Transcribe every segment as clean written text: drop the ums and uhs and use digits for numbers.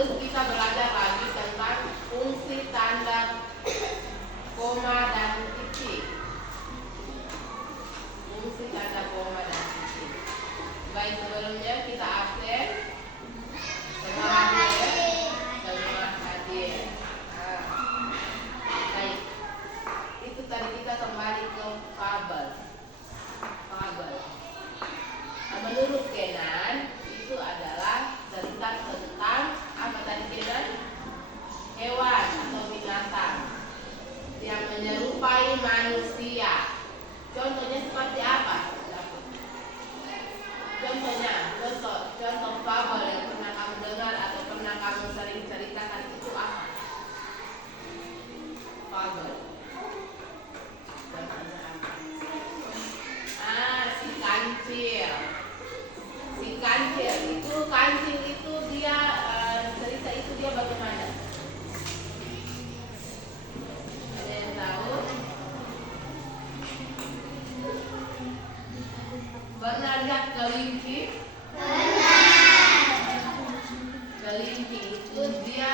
Terus kita belajar lagi tentang fungsi tanda koma dan titik. Fungsi tanda koma dan titik. Baik, sebelumnya kita absen. Semua hadir. Baik. Itu tadi kita kembali ke fabel. Menurut Kenan itu adalah cerita tentang apa tadi Kenan? Hewan atau binatang yang menyerupai manusia. Contohnya seperti apa? Contoh fabel yang pernah kamu dengar atau pernah kamu sering ceritakan itu apa? Fabel. Si kancil itu dia cerita itu dia bagaimana? Ada yang tahu? Pernah lihat kelinci? Kelinci itu dia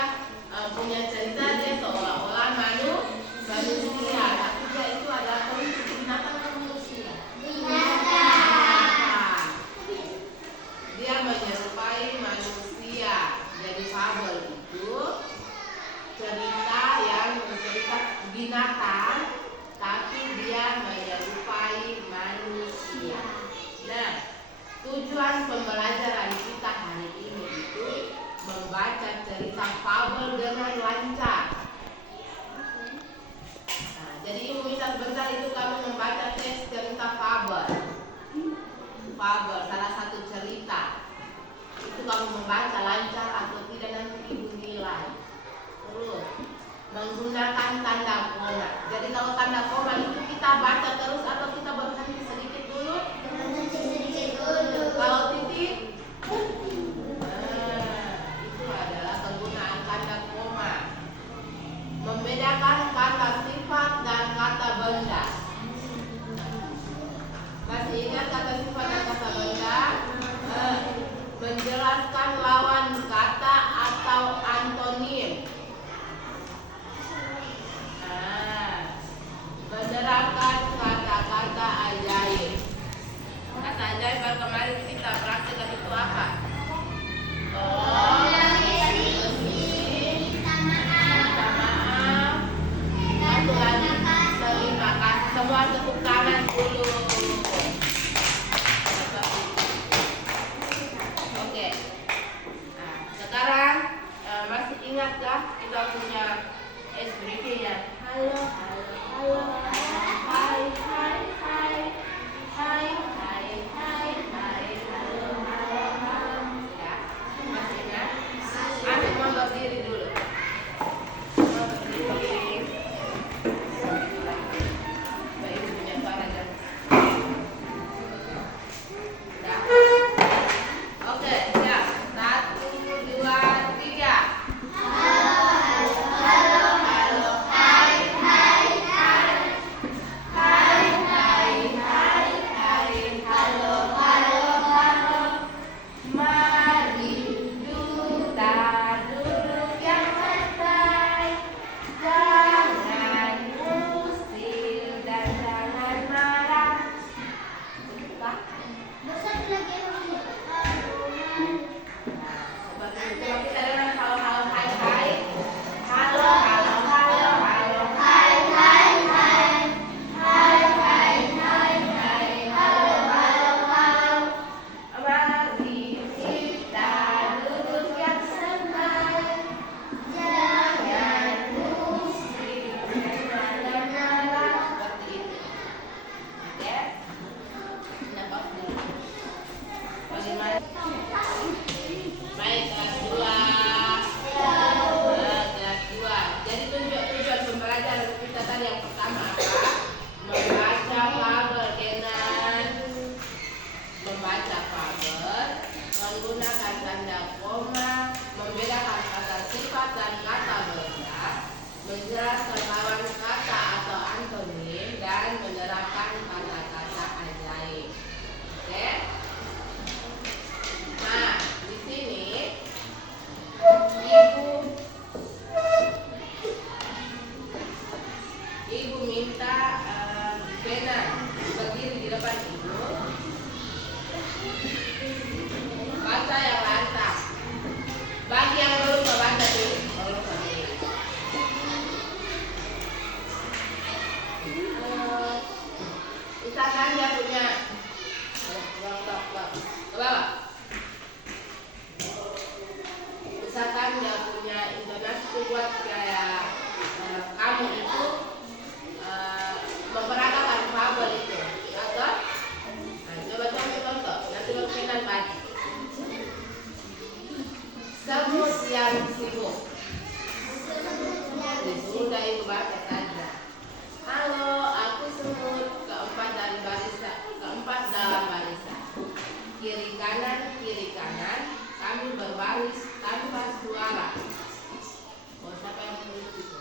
punya cerita, dia seolah-olah manusia, tapi dia itu adalah kelinci, binatang atau manusia? Dia menyerupai manusia. Jadi fabel itu cerita yang mencerita binatang, tapi dia menyerupai manusia. Nah, tujuan pembelajaran kita hari ini itu membaca cerita fabel dengan lancar. Nah, jadi ibu minta sebentar itu kamu membaca teks cerita fabel. Fabel, salah satu cerita. Itu kamu membaca lancar atau tidak, nanti ibu nilai. Terus menggunakan tanda koma. Jadi kalau tanda koma itu kita baca terus atau kita berhenti sedikit dulu? Kalau titik? Itu adalah penggunaan tanda koma. Membedakan kata sifat dan kata benda. Masih ingat kata sifat dan kata benda? Menjelaskan lawan kata atau antonim. Menerangkan kata-kata ajaib. Kata ajaib baru kemarin kita praktekkan itu apa? Satu lagi, terima kasih. Semua tepuk tangan dulu. Oke. Nah, sekarang masih ingatkah kita punya SBG-nya? Halo, hai, ya, masih ingat? Semua berdiri dulu. Semua berdiri. Baik, punya suara dan sudah. Oke, siap. 1, 2, 3. Menjelaskan lawan kata atau antonim dan menerangkan kata-kata ajaib. Oke? Nah, di sini itu buat kayak kamu itu memperagakan fabel itu, atau coba contoh, nanti berkenan baca. Semut yang sibuk. Sudah itu baca saja. Halo, aku semut keempat dalam barisan. Kiri kanan, kami berbaris tanpa suara. Oh, siapa yang menulis itu?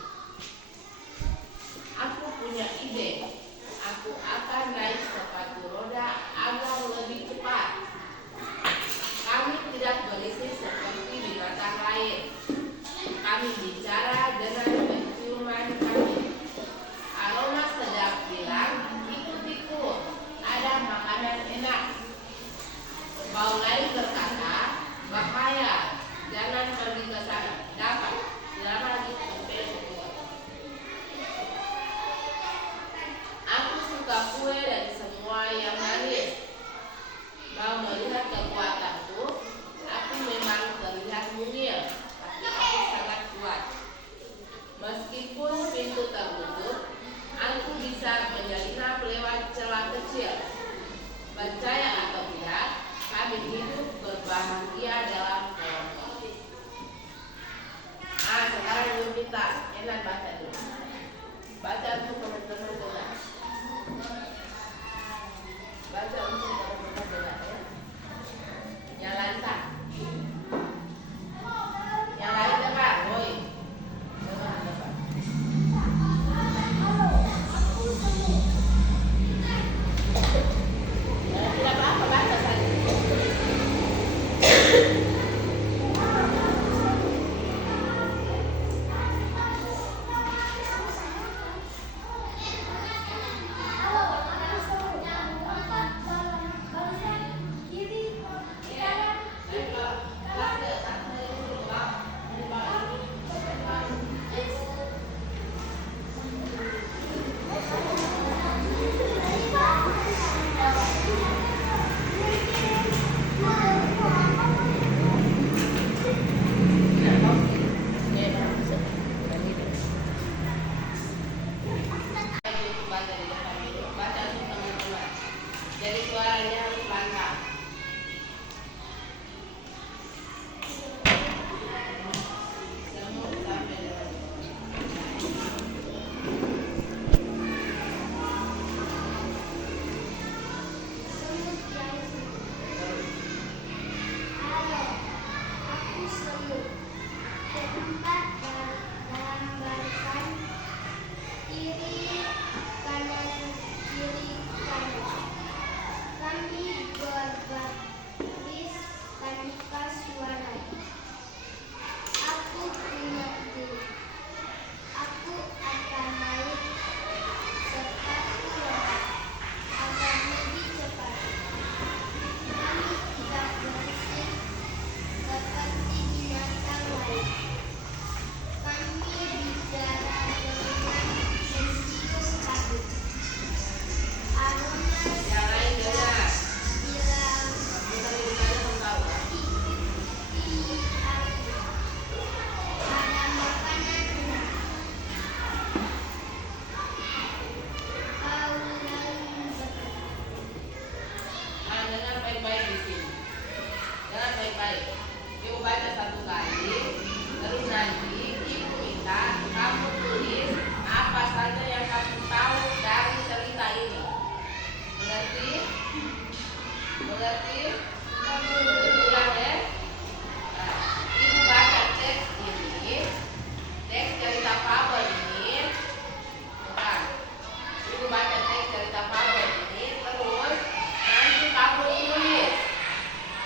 Aku punya ide. Aku akan naik sepatu roda agar lebih cepat. Kami tidak berisik seperti binatang lain. Kami bicara dengan penciuman kami. Aroma sedap bilang, ikut-ikut, ada makanan enak. Bau lain berkata, bahaya, jangan pergi ke sana. Dapat, tidak lagi berpeluk. Aku suka kue dan semua yang manis. Mau melihat kekuatanku? Aku memang terlihat mungil, tapi aku sangat kuat. Meskipun pintu tertutup, aku bisa menyelinap lewat celah kecil. Percaya atau tidak, kami hidup berbahagia dalam kelompok. Sekarang ibu minta enak baca dulu. Baca untuk teman-teman dengar. Baca untuk teman-teman dengar ya. Yang lantang. Yang lain dengar, woi. Dengar. Tidak apa-apa, baca saja. Jadi suaranya harus lantang. Semut sampai dengan Halo, aku semut. Keempat dalam barisan. Kiri kanan. Kami berbaris tanpa suara. Aku punya ide. Aku akan naik sepatu roda agar lebih cepat. Kami tidak berisik seperti binatang lain. Kami bicara dengan mencium kaki. Aroma yang lain dengar. bilang ikuti aku. Ada makanan enak. Bau lain berkata. Dengar baik-baik di sini. Dengar baik-baik. Ibu baca satu kali, terus nanti ibu minta kamu tulis apa saja yang kamu tahu dari cerita ini. Mengerti? Mengerti? Ulang ya. Ibu baca teks ini, teks cerita fabel ini. Bukan. Ibu baca teks cerita fabel ini, terus nanti kamu tulis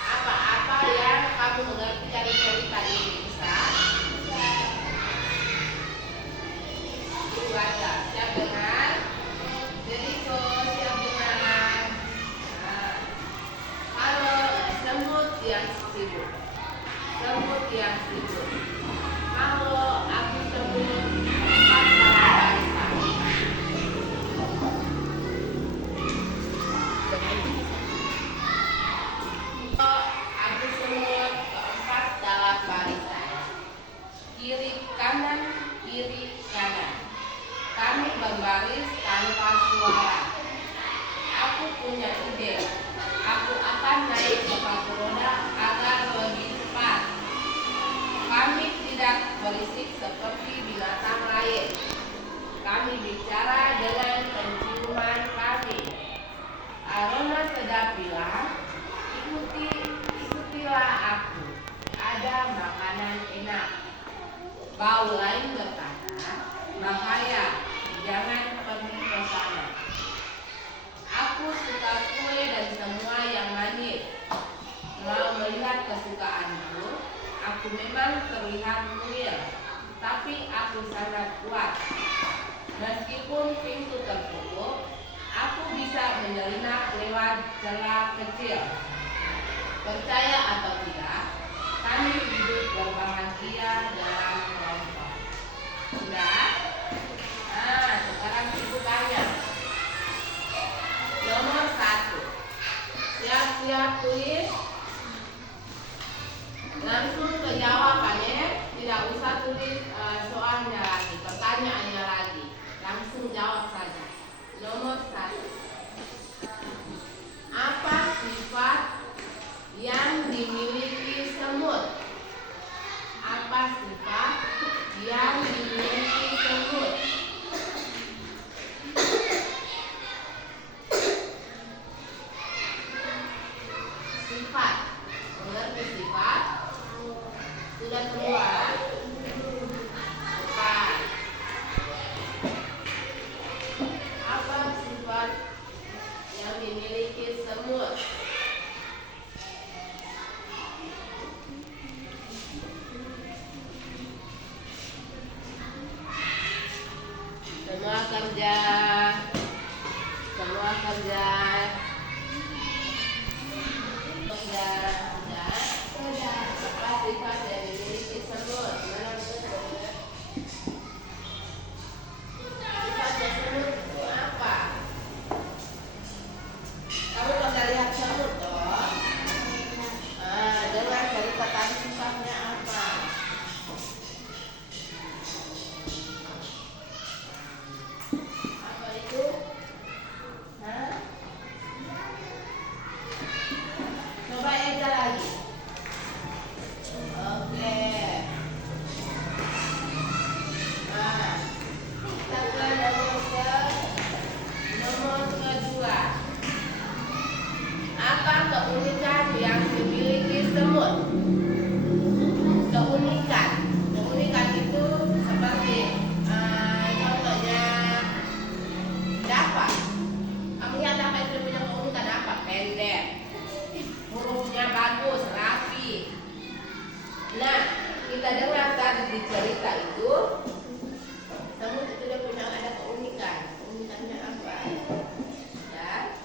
apa-apa yang kamu mengerti dari cerita ini. Bisa? Ibu baca. Siap dengar? Jadi siap dengar. Halo, semut yang sibuk. Semut yang sibuk. Halo, aku semut keempat dalam barisan. Aku semut keempat dalam barisan. Kiri kanan punya ide. Aku akan naik sepatu roda agar lebih cepat. Kami tidak berisik seperti binatang lain. Kami bicara dengan penciuman kami. Aroma sedap bilang, ikutilah aku. Ada makanan enak. Bau lain berkata, bahaya, jangan pergi ke sana. Aku suka kue dan semua yang manis. Mau melihat kesukaanku, aku memang terlihat mungil, tapi aku sangat kuat. Meskipun pintu tertutup, aku bisa menyelinap lewat celah kecil. Percaya atau tidak, kami hidup berbahagia dalam kelompok. Sudah? Nah, sekarang ibu tanya. Nomor 1. Siap-siap tulis. Langsung ke jawabannya. Tidak usah tulis soalnya lagi, pertanyaannya lagi. Langsung jawab saja. Nomor 1. Apa sifat yang dimiliki semut? Apa sifat yang dimiliki semut? Sifat. Mengerti sifat? Sudah semua? Sifat. Apa sifat yang dimiliki semut? Semua kerja. Semua kerja. Apa sifat yang dimiliki semut? Mana betul? Sifatnya semut itu apa? Kamu pernah lihat semut toh? Dengar cerita tadi sifatnya apa? Apa itu? Hah? Coba aja lagi. Oke. Nah, kita ke nomor kedua. Apa keunikan yang dimiliki semut? Keunikan. Keunikan itu seperti contohnya dapat. Kamu lihat apa itu punya keunikan apa? Pendek. Hurufnya bagus, rapi. Nah, kita dengar tadi di cerita itu, semut itu dia punya ada keunikan. Keunikannya apa? Ya.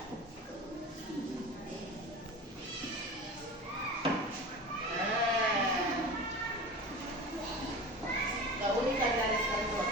Keunikan dari semut.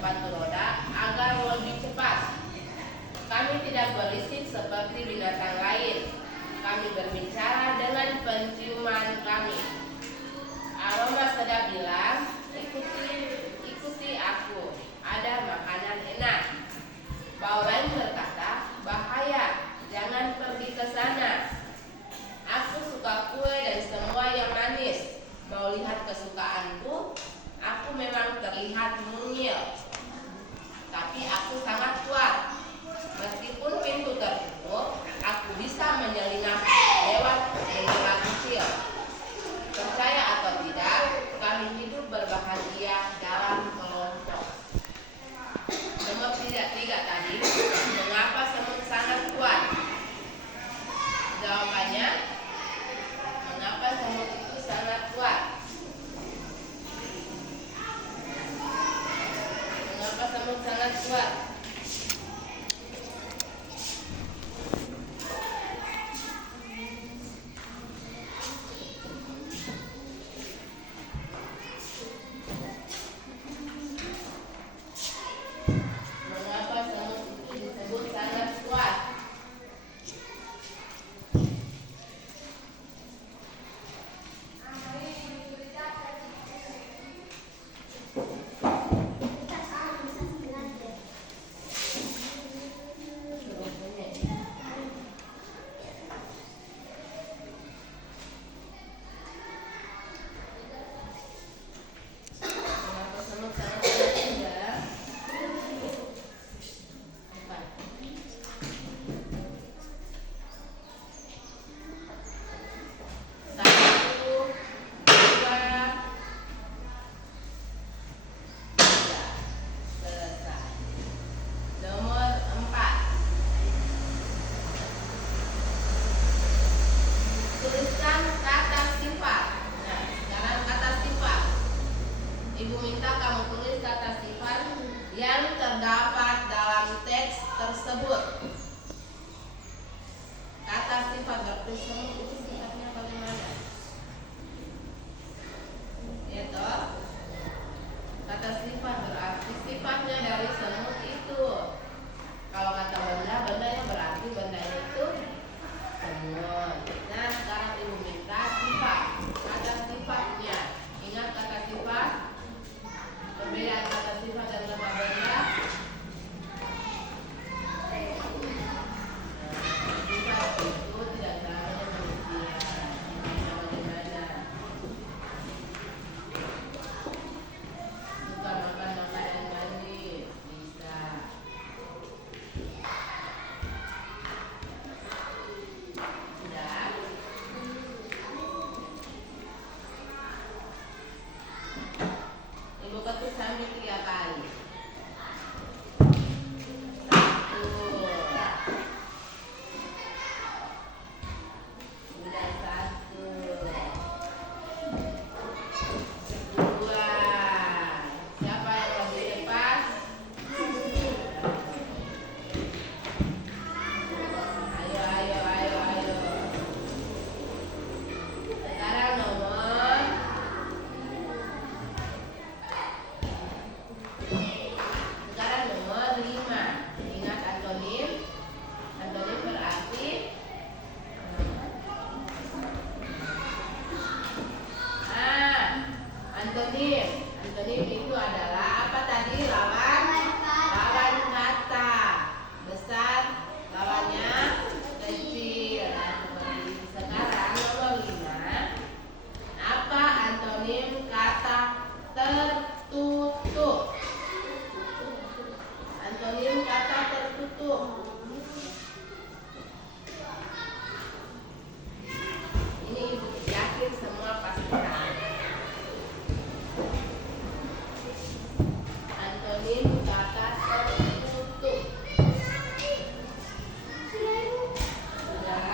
sepatu roda agar lebih cepat. Kami tidak berisik seperti binatang lain. Kami berbicara dengan penciuman kami. Aroma sedap bilang, ikuti aku, ada makanan enak. Bau lain berkata, bahaya, jangan pergi ke sana. Aku suka kue dan semua yang manis. Mau lihat kesukaanku? Aku memang terlihat mungil, tapi aku sangat kuat. semut sangat kuat. Mengapa semut itu disebut sangat kuat? Mengapa semut sangat kuat juga? Apa? Satu, dua, tiga. Selesai. Nomor 4. Tuliskan kata sifat. Nah, sekarang kata sifat. Ibu minta kamu tulis kata sifat yang terdapat dalam teks tersebut. Kata sifat berarti semut itu sifatnya bagaimana? Ya toh? Kata sifat berarti sifatnya dari semut itu. Kalau kata benda, bendanya berarti bendanya itu semut. Nah, sekarang ibu minta sifat. Kata sifatnya. Ingat kata sifat. Perbedaan kata sifat dan nama benda. Sifat itu tidak sama dengan manusia. Bagaimana? Suka makan makanan manis, bisa. Sudah. Ibu ketuk sambil 3 kali. 1. Sudah 1. 2. Siapa yang lebih cepat? Ayo. Sekarang nomor 5. Ingat antonim. Antonim berarti antonim. Antonim itu adalah apa tadi? Lawan kata. Besar lawannya kecil. Nah, seperti ini. Sekarang nomor 5. Apa antonim kata tertutup? Antonim kata tertutup. Ini ibu yakin semua pasti tahu. Antonim kata tertutup. Sudah.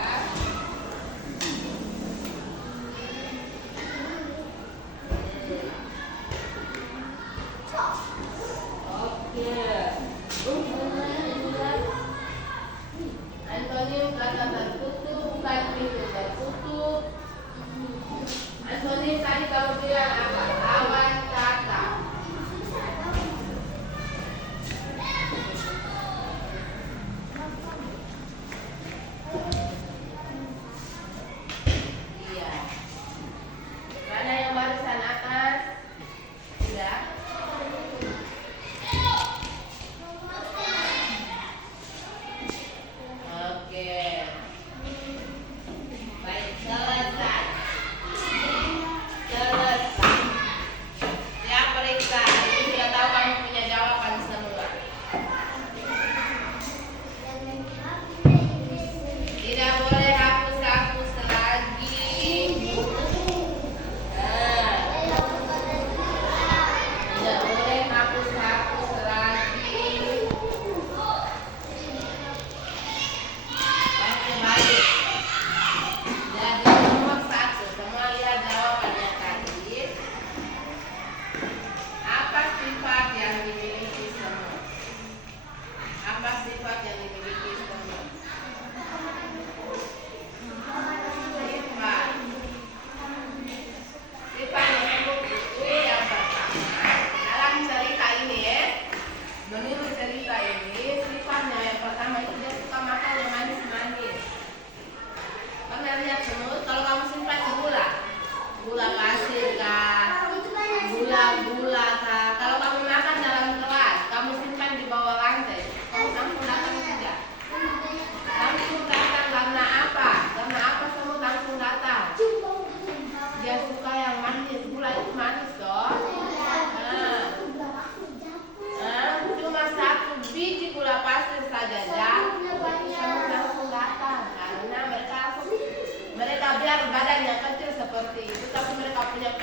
Oke. Antonim kata tertutup bukan pintu tertutup. Antonim tadi kamu bilang apa? Lawan kata. Iya. Mana yang barisan atas? Sudah. Oke. Baik, selesai.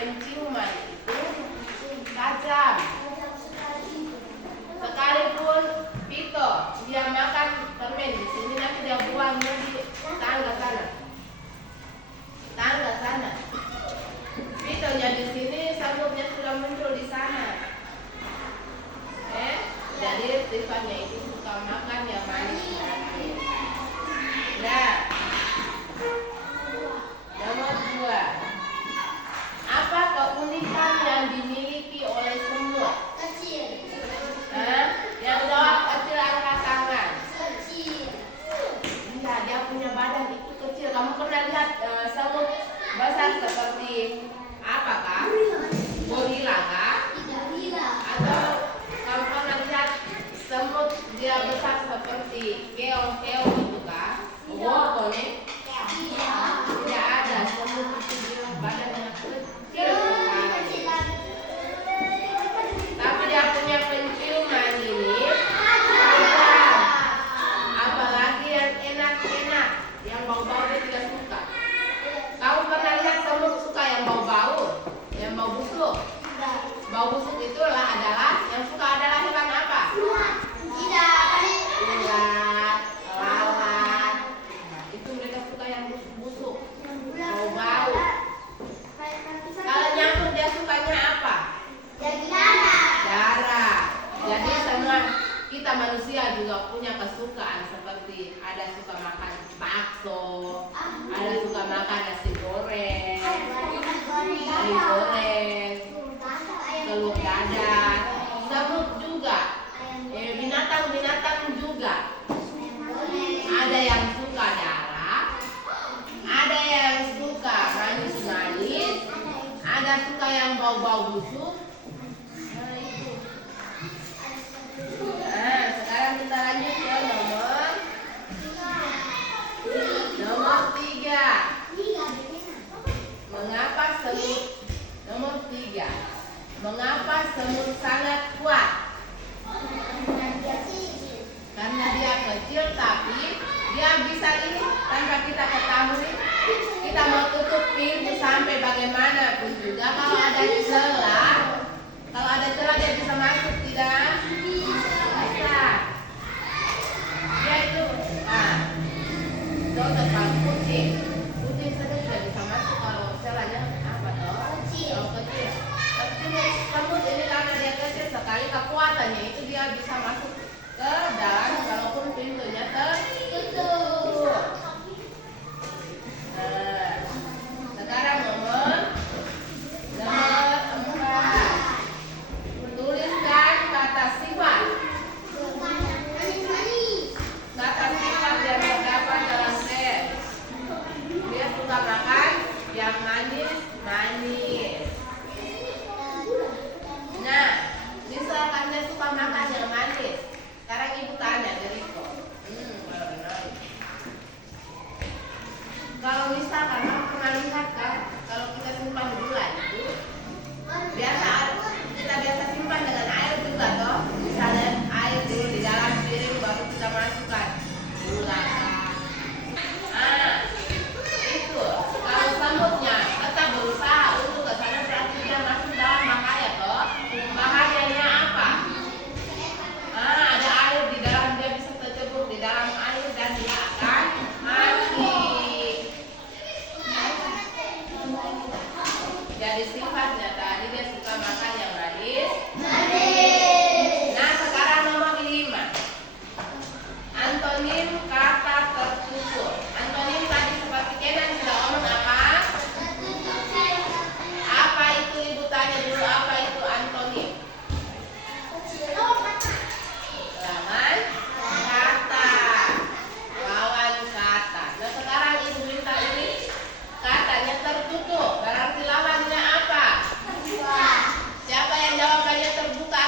penciuman itu tajam. Sekalipun Vito dia makan permen di sini, nanti dia buangnya di tangga sana. Tangga sana. Vitonya di sini, sabuknya sudah muncul di sana. Jadi Tiffany itu suka makan yang manis. Nah, nomor 2. Apa keunikan yang dimiliki oleh semut? Kecil. Yang jawab kecil angkat tangan. Kecil. Iya, dia punya badan itu kecil. Kamu pernah lihat semut besar seperti apa kah? Gorila kah? Gorila. Atau kamu pernah lihat semut dia besar seperti keong-keong itu kah? Wortel nih? Tidak ada, semut itu dia badannya kecil sekali. Tapi dia punya penciuman ini tajam. Apalagi yang enak-enak, yang bau-bau dia tidak suka. Kamu pernah lihat semut suka yang bau-bau, yang bau busuk? Bau busuk itulah adalah yang suka adalah hewan apa? Ulat, lalat. Itu mereka suka yang busuk-busuk, bau-bau. Kalau nyamuk dia sukanya apa? Darah. Jadi semua kita manusia juga punya kesukaan, seperti ada suka makan bakso, ada suka makan nasi goreng, mie goreng, telur dadar. Semut juga, binatang-binatang juga. Ada yang suka darah, ada yang suka manis-manis, ada suka yang bau-bau busuk. Nah, sekarang kita lanjut ke nomor 3. Mengapa semut? Nomor 3. Mengapa semut sangat kuat? Karena dia kecil, tapi dia bisa ini tanpa kita ketahui. Kita mau tutup pintu sampai bagaimanapun juga, kalau ada celah dia bisa masuk, tidak? Bisa. Dia itu, contoh kalau kucing saja tidak bisa masuk kalau celahnya apa toh? Kalau kecil. Tapi semut ini karena dia kecil sekali, kekuatannya itu dia bisa masuk ke dalam walaupun pintunya tertutup. Sekarang nomor 4. Tuliskan kata sifat. Kata sifat yang terdapat dalam teks. Dia suka makan yang manis-manis. Nah, misalkan dia suka makan yang manis. Sekarang ibu tanya Deriko. Kalau misalkan kamu pernah lihat kan, kalau kita simpan gula itu kita biasa simpan dengan air juga toh. Misalnya air dulu di dalam piring baru kita masukkan gula. Itu kalau semutnya tetap berusaha untuk ke sana, berarti dia masuk dalam bahaya toh. Bahayanya apa? Ada air di dalam, dia bisa tercebur di dalam air dan dia akan mati. Jadi sifatnya tadi dia suka makan yang manis. Nah, sekarang nomor 5. Antonim kata tertutup. Antonim tadi seperti Kenan sudah ngomong apa? Apa itu, ibu tanya dulu, apa itu antonim? Lawan kata. Lawan kata. Nah, sekarang ibu minta ini katanya tertutup. Berarti lawannya apa? Siapa yang jawabannya terbuka?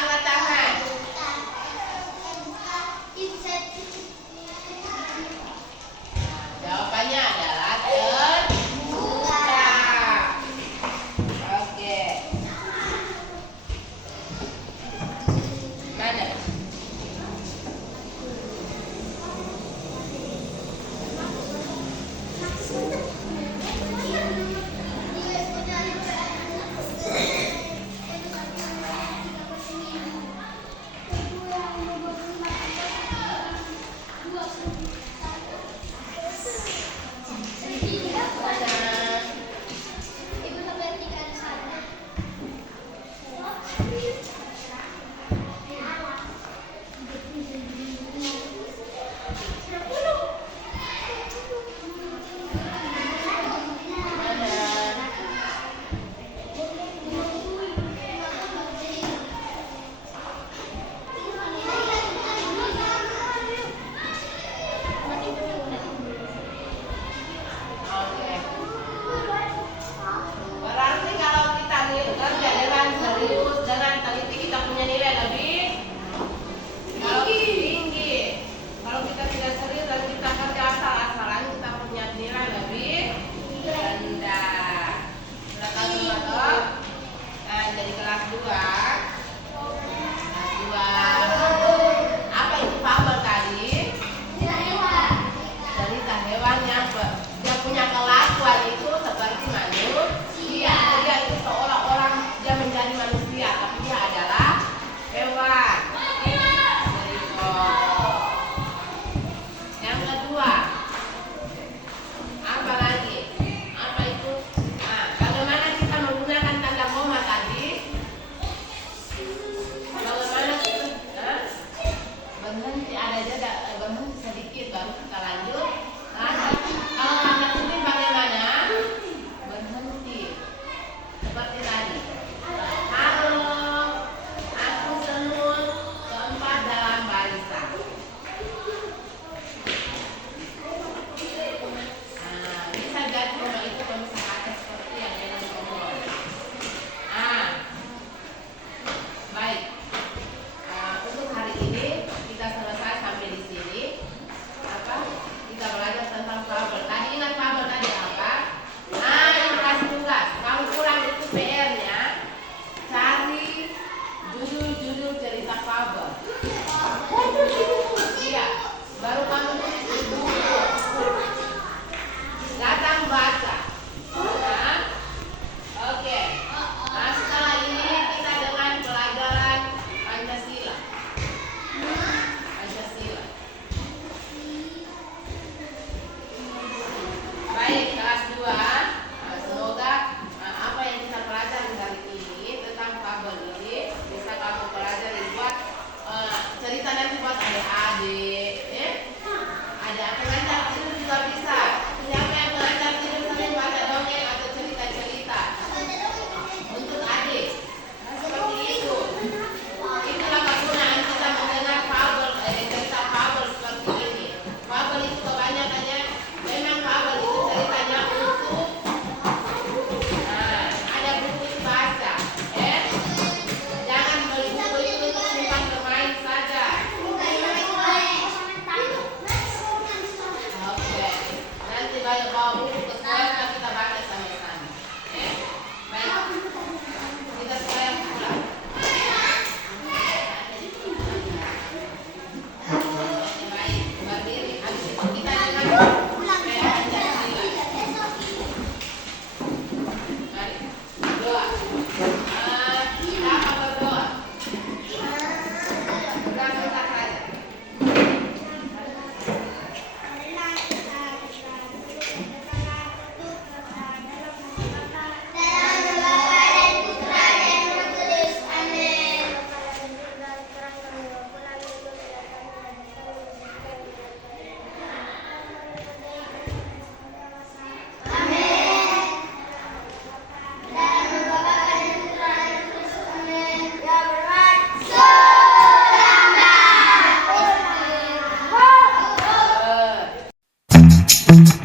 Thank